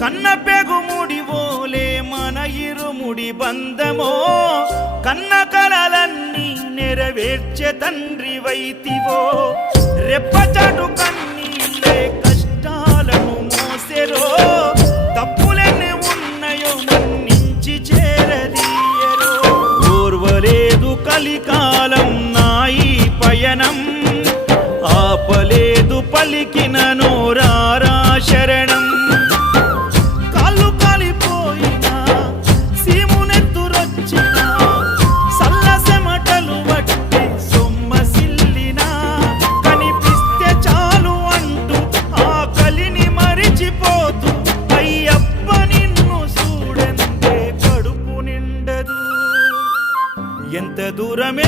కన్న పెగుముడి ఓలే మన ఇరుముడి బంధమో కన్న కలలన్నీ నెరవేర్చే తండ్రి వైతివో రెప్పచాటు కన్నీళ్ళే కష్టాలను మోసెరో తప్పులెన్ని ఉన్నాయో మన్నించి చేరదీయరో ఓర్వలేదు కలికాలం నాయి పయనం ఆపలేదు పలికిన నోరారా శరణం కాళ్ళు కాలిపోయినా సీమునెత్తురొచ్చినా సల్ల సెమటలు వట్టి సొమ్మసిల్లినా కనిపిస్తే చాలు అంటూ ఆ కలిని మరిచిపోతూ అయ్యప్ప నిన్ను చూడందే కడుపు నిండదు ఎంత దూరం